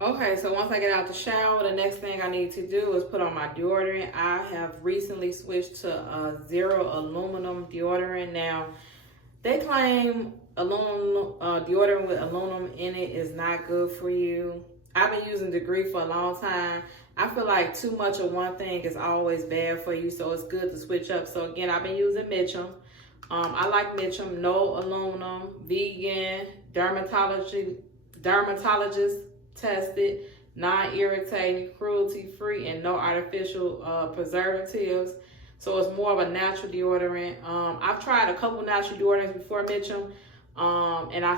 Okay, so once I get out the shower, the next thing I need to do is put on my deodorant. I have recently switched to a zero aluminum deodorant. Now, they claim aluminum deodorant with aluminum in it is not good for you. I've been using Degree for a long time. I feel like too much of one thing is always bad for you, so it's good to switch up. So again, I've been using Mitchum. I like Mitchum, no aluminum, vegan, dermatologist tested, non-irritating, cruelty-free, and no artificial preservatives. So it's more of a natural deodorant. I've tried a couple natural deodorants before Mitchum, and I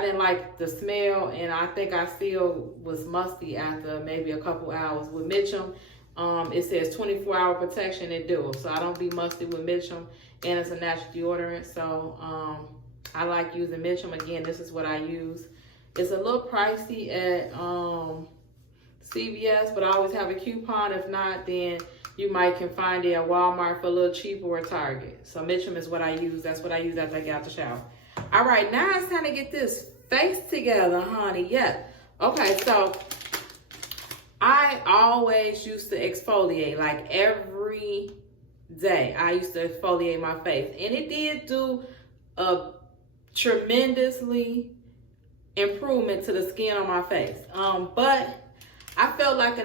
didn't like the smell, and I think I still was musty after maybe a couple hours. With Mitchum, it says 24-hour protection and dual, so I don't be musty with Mitchum, and it's a natural deodorant, so I like using Mitchum. Again, this is what I use. It's a little pricey at CVS, but I always have a coupon. If not, then you might can find it at Walmart for a little cheaper or Target. So Mitchum is what I use. That's what I use after I get out the shower. All right, now it's time to get this face together, honey. Yeah. Okay, so I always used to exfoliate, like every day. I used to exfoliate my face, and it did do a tremendously improvement to the skin on my face. But I felt like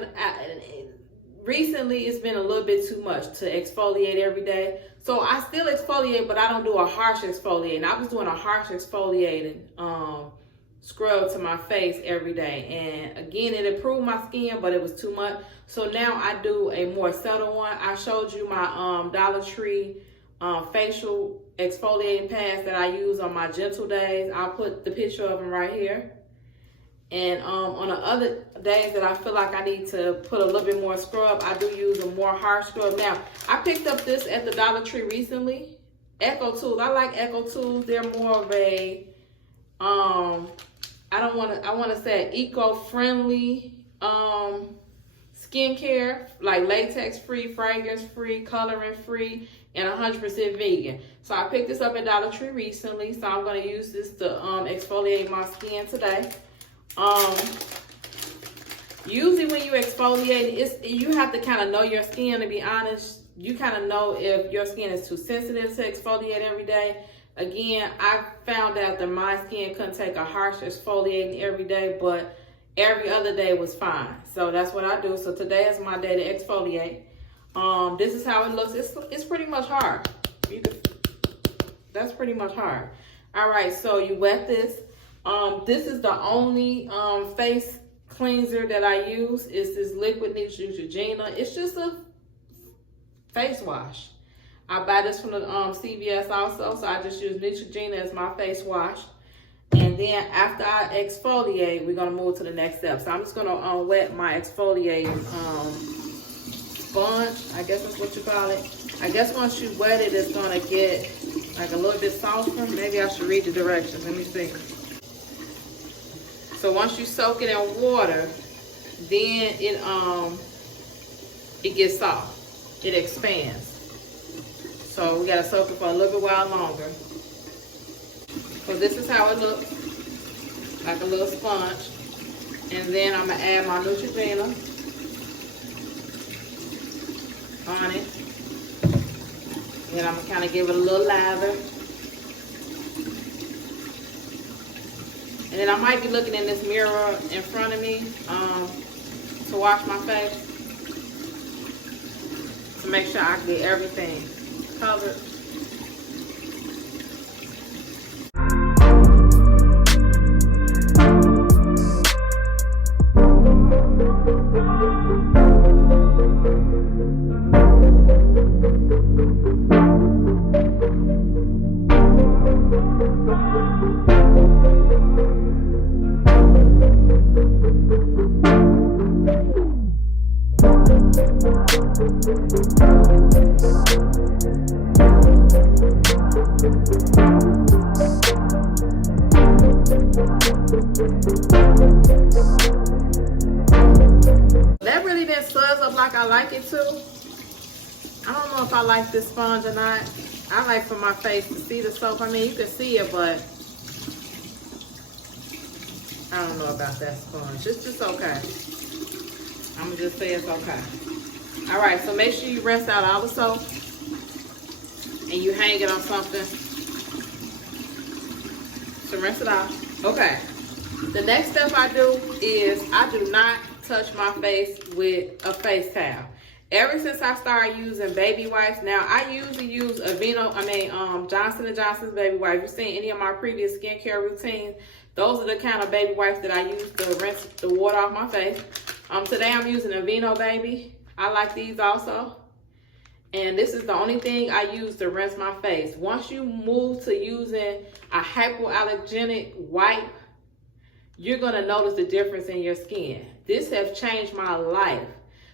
recently it's been a little bit too much to exfoliate every day. So I still exfoliate, but I don't do a harsh exfoliating. I was doing a harsh exfoliating scrub to my face every day. And again, it improved my skin, but it was too much. So now I do a more subtle one. I showed you my Dollar Tree facial exfoliating pads that I use on my gentle days. I'll put the picture of them right here. And on the other days that I feel like I need to put a little bit more scrub, I do use a more harsh scrub. Now, I picked up this at the Dollar Tree recently. Echo Tools. I like Echo Tools. They're more of a I want to say eco-friendly skincare, like latex-free, fragrance-free, coloring-free, and 100% vegan. So I picked this up at Dollar Tree recently, so I'm going to use this to exfoliate my skin today. Usually when you exfoliate, you have to kind of know your skin, to be honest. You kind of know if your skin is too sensitive to exfoliate every day. Again, I found out that my skin couldn't take a harsh exfoliating every day, but every other day was fine. So that's what I do. So today is my day to exfoliate. This is how it looks. It's pretty much hard. That's pretty much hard. All right, so you wet this. This is the only face cleanser that I use. It's this liquid Neutrogena. It's just a face wash. I buy this from the CVS also, so I just use Neutrogena as my face wash. And then after I exfoliate, we're gonna move to the next step. So I'm just gonna wet my exfoliating sponge. I guess that's what you call it. I guess once you wet it, it's gonna get like a little bit softer. Maybe I should read the directions. Let me see. So once you soak it in water, then it gets soft. It expands. So we gotta soak it for a little bit while longer. So this is how it looks, like a little sponge. And then I'm gonna add my Neutrogena on it. Then I'm gonna kind of give it a little lather. And then I might be looking in this mirror in front of me to wash my face, to make sure I get everything covered. That really didn't suds up like I like it to. I don't know if I like this sponge or not. I like for my face to see the soap. I mean, you can see it, but I don't know about that sponge. It's just okay. I'm gonna just say it's okay. All right, so make sure you rinse out all the soap and you hang it on something to rinse it off. Okay, the next step I do is I do not touch my face with a face towel. Ever since I started using baby wipes, now I usually use Johnson & Johnson's baby wipes. If you've seen any of my previous skincare routines, those are the kind of baby wipes that I use to rinse the water off my face. Today I'm using Aveeno Baby. I like these also. And this is the only thing I use to rinse my face. Once you move to using a hypoallergenic wipe, you're gonna notice the difference in your skin. This has changed my life.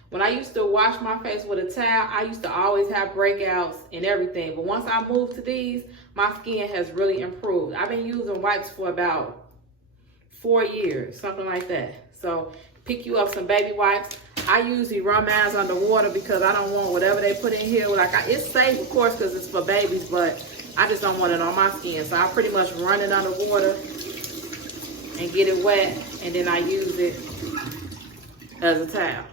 When I used to wash my face with a towel, I used to always have breakouts and everything. But once I moved to these, my skin has really improved. I've been using wipes for about 4 years, something like that. So pick you up some baby wipes. I usually run mine underwater because I don't want whatever they put in here. It's safe, of course, because it's for babies, but I just don't want it on my skin. So I pretty much run it underwater and get it wet, and then I use it as a towel.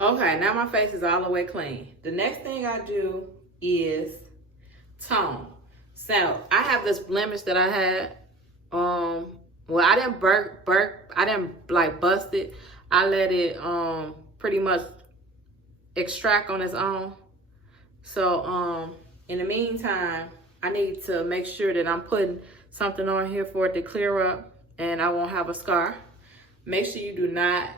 Okay, now my face is all the way clean. The next thing I do is tone. So I have this blemish that I had. Well, I didn't I didn't like bust it. I let it pretty much extract on its own. So in the meantime, I need to make sure that I'm putting something on here for it to clear up and I won't have a scar. Make sure you do not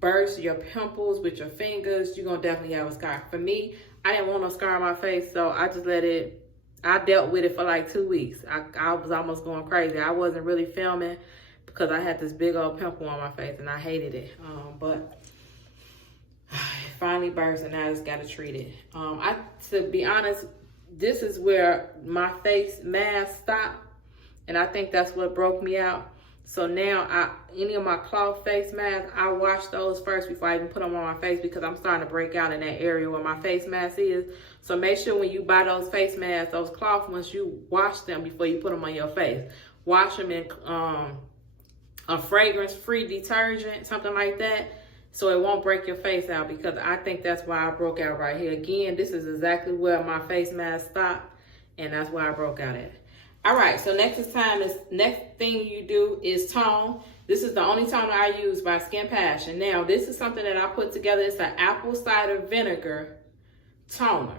burst your pimples with your fingers. You're gonna definitely have a scar. For me, I didn't want no scar on my face, so I just let it, I dealt with it for like 2 weeks. I was almost going crazy. I wasn't really filming because I had this big old pimple on my face and I hated it. But it finally burst and I just gotta treat it. To be honest, this is where my face mask stopped, and I think that's what broke me out. So now, any of my cloth face masks, I wash those first before I even put them on my face because I'm starting to break out in that area where my face mask is. So make sure when you buy those face masks, those cloth ones, you wash them before you put them on your face. Wash them in a fragrance-free detergent, something like that, so it won't break your face out, because I think that's why I broke out right here. Again, this is exactly where my face mask stopped, and that's why I broke out at. All right, so next thing you do is tone. This is the only toner I use by SKINPASCHION. Now, this is something that I put together. It's an apple cider vinegar toner.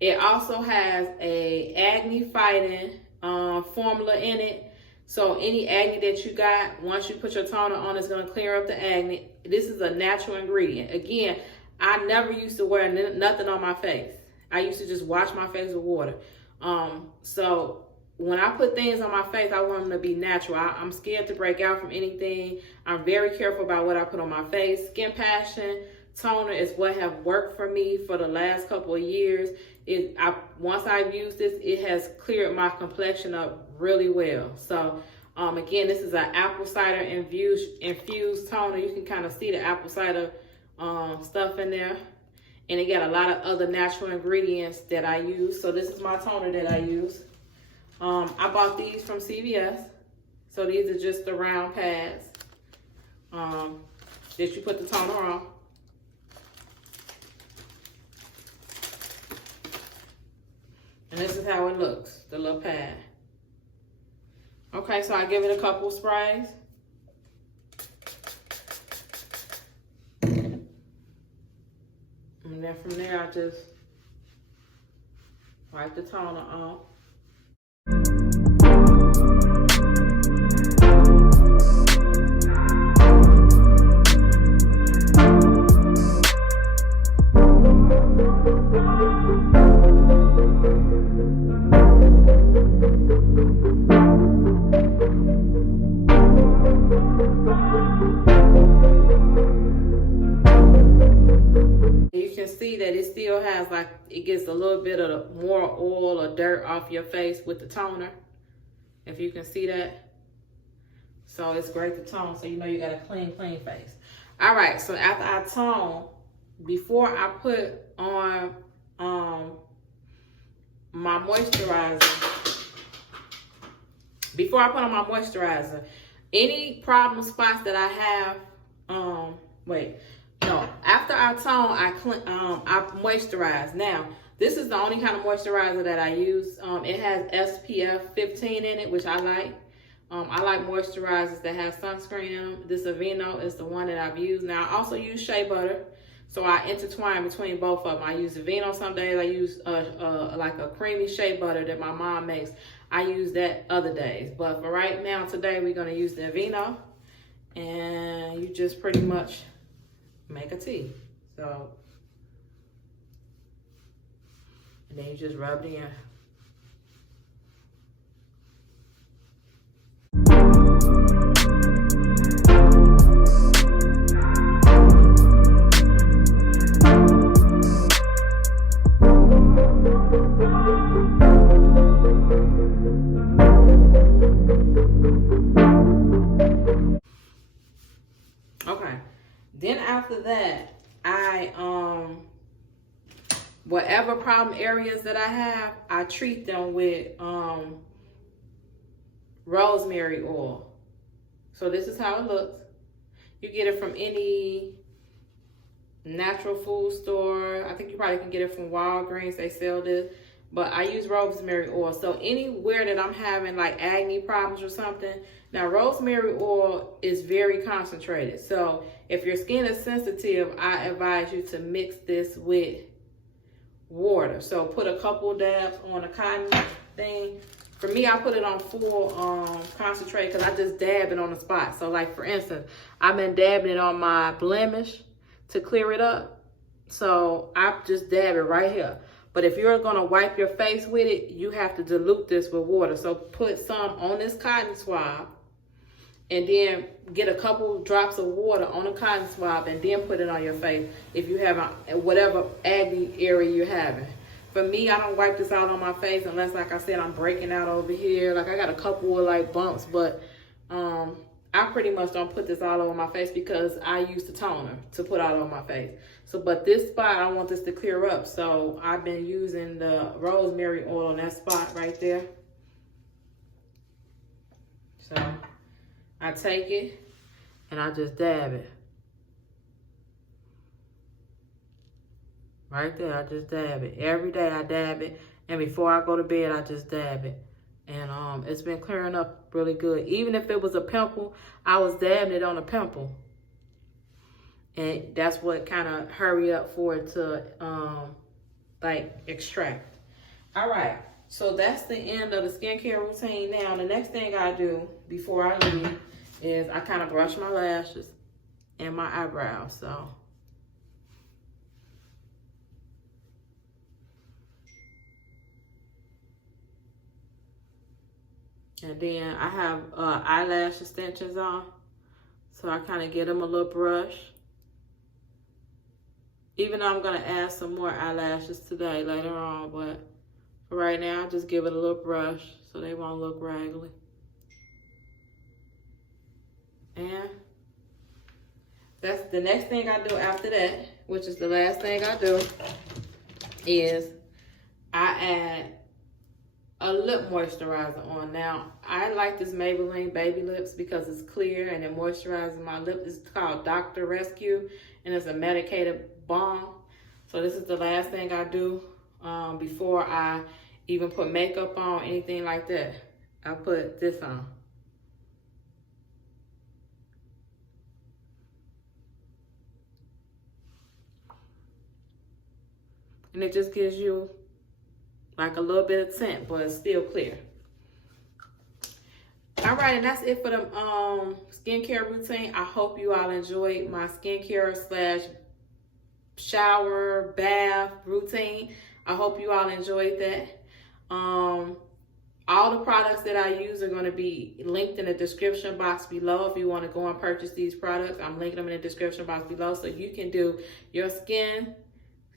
It also has a acne fighting formula in it. So any acne that you got, once you put your toner on, it's gonna clear up the acne. This is a natural ingredient. Again, I never used to wear nothing on my face. I used to just wash my face with water. So when I put things on my face, I want them to be natural. I'm scared to break out from anything. I'm very careful about what I put on my face. SKINPASCHION toner is what have worked for me for the last couple of years. Once I've used this, it has cleared my complexion up really well. So again, this is an apple cider infused toner. You can kind of see the apple cider stuff in there. And it got a lot of other natural ingredients that I use. So this is my toner that I use. I bought these from CVS. So these are just the round pads that you put the toner on. And this is how it looks, the little pad. Okay, so I give it a couple sprays. And then from there, I just wipe the toner off. see that it still has like, it gets a little bit of more oil or dirt off your face with the toner. If you can see that. So it's great to tone, so you know you got a clean face. All right, so after I tone, before I put on my moisturizer, any problem spots that I have, after I tone, I moisturize. Now, this is the only kind of moisturizer that I use. It has SPF 15 in it, which I like. I like moisturizers that have sunscreen in them. This Aveeno is the one that I've used. Now, I also use shea butter, so I intertwine between both of them. I use Aveeno some days. I use like a creamy shea butter that my mom makes. I use that other days. But for right now, today, we're going to use the Aveeno. And you just pretty much make a tea. So, and then you just rub it in. Okay, then after that, whatever problem areas that I have, I treat them with rosemary oil. So this is how it looks. You get it from any natural food store. I think you probably can get it from Walgreens. They sell this. But I use rosemary oil. So anywhere that I'm having like acne problems or something. Now, rosemary oil is very concentrated. So if your skin is sensitive, I advise you to mix this with water. So put a couple dabs on a cotton thing. For me, I put it on full concentrate because I just dab it on the spot. So like for instance, I've been dabbing it on my blemish to clear it up. So I just dab it right here. But if you're gonna wipe your face with it, you have to dilute this with water. So put some on this cotton swab and then get a couple drops of water on a cotton swab and then put it on your face if you have whatever acne area you're having. For me, I don't wipe this out on my face unless, like I said, I'm breaking out over here. Like I got a couple of like bumps, but I pretty much don't put this all over my face because I use the toner to put all over my face. So, but this spot, I want this to clear up. So I've been using the rosemary oil on that spot right there. So I take it and I just dab it. Right there, I just dab it. Every day I dab it. And before I go to bed, I just dab it. And it's been clearing up really good. Even if it was a pimple, I was dabbing it on a pimple. And that's what kind of hurry up for it to like extract. All right, so that's the end of the skincare routine. Now, the next thing I do before I leave is I kind of brush my lashes and my eyebrows. So and then I have eyelash extensions on. So I kind of get them a little brush. Even though I'm going to add some more eyelashes today later on. But for right now, I just give it a little brush so they won't look raggedy. And that's the next thing I do after that, which is the last thing I do, is I add a lip moisturizer on. Now, I like this Maybelline Baby Lips because it's clear and it moisturizes my lip. It's called Dr. Rescue and it's a medicated balm. So this is the last thing I do before I even put makeup on, anything like that. I put this on. And it just gives you like a little bit of tint, but it's still clear. All right, and that's it for the skincare routine. I hope you all enjoyed my skincare slash shower, bath routine. I hope you all enjoyed that. All the products that I use are going to be linked in the description box below. If you want to go and purchase these products, I'm linking them in the description box below so you can do your skin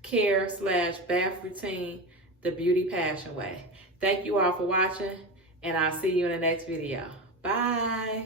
care / bath routine the Beauty Passion way. Thank you all for watching, and I'll see you in the next video. Bye.